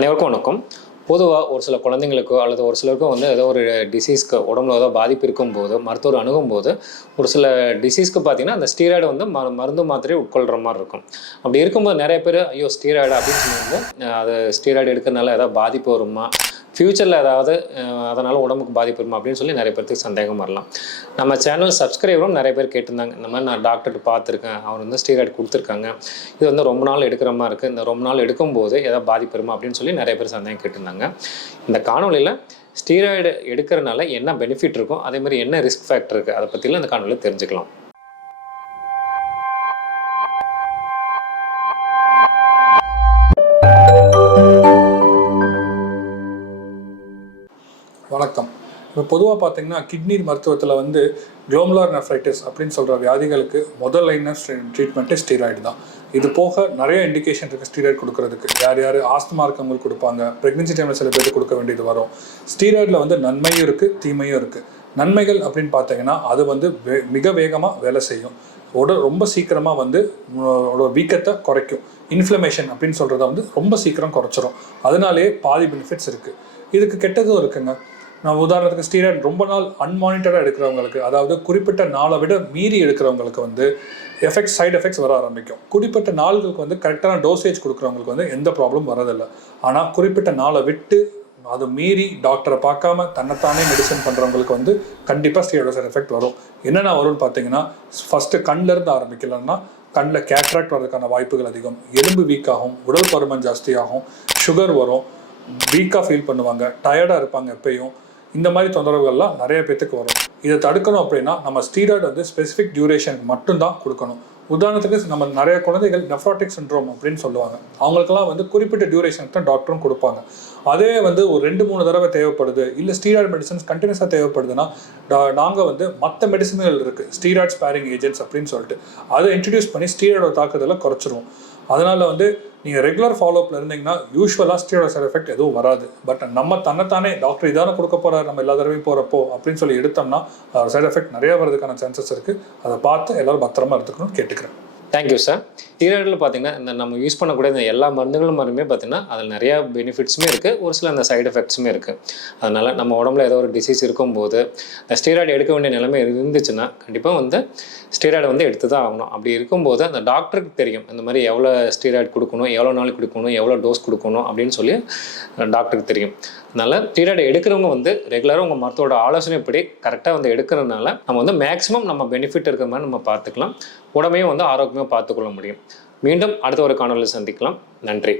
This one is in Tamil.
அனைவருக்கும் வணக்கம். பொதுவாக ஒரு சில குழந்தைங்களுக்கோ அல்லது ஒரு சிலருக்கோ ஏதோ ஒரு டிசீஸ்க்கு உடம்புல ஏதோ பாதிப்பு இருக்கும்போது மருத்துவர் அணுகும்போது ஒரு சில டிசீஸ்க்கு பார்த்தீங்கன்னா அந்த ஸ்டீராய்டு மருந்து மாத்திரை உட்கொள்கிற மாதிரி இருக்கும். அப்படி இருக்கும்போது நிறைய பேர் ஐயோ ஸ்டீராய்டு அப்படின்னு சொல்லி அது ஸ்டீராய்டு எடுக்கிறதுனால ஏதாவது பாதிப்பு வருமா, ஃப்யூச்சரில் ஏதாவது அதனால் உடம்புக்கு பாதிப்பு வருமா அப்படின்னு சொல்லி நிறைய பேருக்கு சந்தேகம் வரலாம். நம்ம சேனல் சப்ஸ்கிரைபரும் நிறைய பேர் கேட்டிருந்தாங்க, இந்த மாதிரி நான் டாக்டர்கிட்ட பார்த்துருக்கேன், அவர் ஸ்டீராய்டு கொடுத்துருக்காங்க, இது ரொம்ப நாள் எடுக்கிற மாதிரி இருக்குது, இந்த ரொம்ப நாள் எடுக்கும்போது ஏதாவது பாதிப்பு வருமா அப்படின்னு சொல்லி நிறைய பேர் சந்தேகம் கேட்டிருந்தாங்க. இந்த காணொலியில் ஸ்டீராய்டு எடுக்கிறதுனால என்ன பெனிஃபிட் இருக்கும், அதே மாதிரி என்ன ரிஸ்க் ஃபேக்டர் இருக்குது, அதை பற்றிலாம் இந்த காணொலியில் தெரிஞ்சுக்கலாம். வணக்கம். இப்போ பொதுவாக பார்த்தீங்கன்னா கிட்னி மருத்துவத்தில் குளோமுலார் நெஃப்ரைட்டிஸ் அப்படின்னு சொல்கிற வியாதிகளுக்கு முதல் லைன் ஆஃப் ட்ரீட்மெண்ட்டு ஸ்டீராய்டு தான். இது போக நிறைய இண்டிகேஷன் இருக்குது ஸ்டீராய்டு கொடுக்கறதுக்கு. யார் ஆஸ்துமா இருக்கவங்களுக்கு கொடுப்பாங்க, ப்ரெக்னென்சி டைமில் சில பேருக்கு கொடுக்க வேண்டியது வரும். ஸ்டீராய்டில் நன்மையும் இருக்குது, தீமையும் இருக்குது. நன்மைகள் அப்படின்னு பார்த்தீங்கன்னா அது மிக வேகமாக வேலை செய்யும், ரொம்ப சீக்கிரமாக வீக்கத்தை குறைக்கும். இன்ஃப்ளமேஷன் அப்படின்னு சொல்கிறத ரொம்ப சீக்கிரம் குறைச்சிரும். அதனாலேயே பாதி பெனிஃபிட்ஸ் இருக்குது. இதுக்கு கெட்டதும் இருக்குங்க. நான் உதாரணத்துக்கு ஸ்டீராய்டு ரொம்ப நாள் அன்மானிட்டராக எடுக்கிறவங்களுக்கு, அதாவது குறிப்பிட்ட நாளை விட மீறி எடுக்கிறவங்களுக்கு சைடு எஃபெக்ட்ஸ் வர ஆரம்பிக்கும். குறிப்பிட்ட நாள்களுக்கு கரெக்டான டோசேஜ் கொடுக்குறவங்களுக்கு எந்த ப்ராப்ளம் வரதில்லை. ஆனால் குறிப்பிட்ட நாளை விட்டு அதை மீறி டாக்டரை பார்க்காம தன்னைத்தானே மெடிசன் பண்ணுறவங்களுக்கு கண்டிப்பாக ஸ்டீராய்டு சைடு எஃபெக்ட் வரும். என்னென்ன வரும்னு பார்த்தீங்கன்னா, ஃபஸ்ட்டு கண்ணிலேருந்து ஆரம்பிக்கலன்னா கண்ணில் கேட்ராக்ட் வரதுக்கான வாய்ப்புகள் அதிகம், எலும்பு வீக் ஆகும், உடல் பருமன் ஜாஸ்தியாகும், சுகர் வரும், வீக்காக ஃபீல் பண்ணுவாங்க, டயர்டாக இருப்பாங்க எப்பயும். இந்த மாதிரி தொந்தரவுகள்லாம் நிறைய பேத்துக்கு வரும். இதை தடுக்கணும் அப்படின்னா நம்ம ஸ்டீராய்டு ஸ்பெசிஃபிக் டியூரேஷனுக்கு மட்டும்தான் கொடுக்கணும். உதாரணத்துக்கு நம்ம நிறைய குழந்தைகள் நெஃப்ராட்டிக் சிண்ட்ரோம் அப்படின்னு சொல்லுவாங்க. அவங்களுக்கெல்லாம் குறிப்பிட்ட டியூரேஷனுக்கு தான் டாக்டரும் கொடுப்பாங்க. அதே ஒரு 2-3 தடவை தேவைப்படுது, இல்லை ஸ்டீராய்டு மெடிசன்ஸ் கண்டினியூஸாக தேவைப்படுதுன்னா நாங்கள் மற்ற மெடிசன்கள் இருக்குது, ஸ்டீராய்டு ஸ்பேரிங் ஏஜென்ட்ஸ் அப்படின்னு சொல்லிட்டு அதை இன்ட்ரடியூஸ் பண்ணி ஸ்டீராய்டோட தாக்குதலை குறைச்சிருவோம். அதனால் நீங்கள் ரெகுலர் ஃபாலோஅப்பில் இருந்தீங்கன்னா யூஸ்வலாக ஸ்டீராய்டு சைடு எஃபெக்ட் எதுவும் வராது. பட் நம்ம தன்னைத்தானே டாக்டர் இதான கொடுக்க போகிறார் நம்ம எல்லா தடவையும் போகிறப்போ அப்படின்னு சொல்லி எடுத்தோம்னா சைடு எஃபெக்ட் நிறையா வரதுக்கான சான்சஸ் இருக்குது. அதை பார்த்து எல்லோரும் பத்திரமா எடுத்துக்கணும்னு கேட்டுக்கிறேன். Thank you sir. ஸ்டீராய்டில் பார்த்தீங்கன்னா இந்த நம்ம யூஸ் பண்ணக்கூடிய இந்த எல்லா மருந்துகளும் பார்த்தீங்கன்னா அதில் நிறையா பெனிஃபிட்ஸுமே இருக்குது, ஒரு சில அந்த சைடு எஃபெக்ட்ஸுமே இருக்குது. அதனால் நம்ம உடம்புல ஏதோ ஒரு டிசீஸ் இருக்கும்போது இந்த ஸ்டீராய்டு எடுக்க வேண்டிய நிலைமை இருந்துச்சுன்னா கண்டிப்பாக ஸ்டீராய்டு எடுத்து தான் ஆகணும். அப்படி இருக்கும்போது அந்த டாக்டருக்கு தெரியும் இந்த மாதிரி எவ்வளோ ஸ்டீராய்டு கொடுக்கணும், எவ்வளோ நாள் கொடுக்கணும், எவ்வளோ டோஸ் கொடுக்கணும் அப்படின்னு சொல்லி டாக்டருக்கு தெரியும். அதனால் ஸ்டீராய்டு எடுக்கிறவங்க ரெகுலராக உங்கள் மருத்துவோட ஆலோசனைப்படி கரெக்டாக எடுக்கிறதுனால நம்ம மேக்ஸிமம் நம்ம பெனிஃபிட் இருக்கிற மாதிரி நம்ம பார்த்துக்கலாம், உடம்பையும் ஆரோக்கியமாக பார்த்துக்கொள்ள முடியும். மீண்டும் அடுத்த ஒரு காணொலியில் சந்திக்கலாம். நன்றி.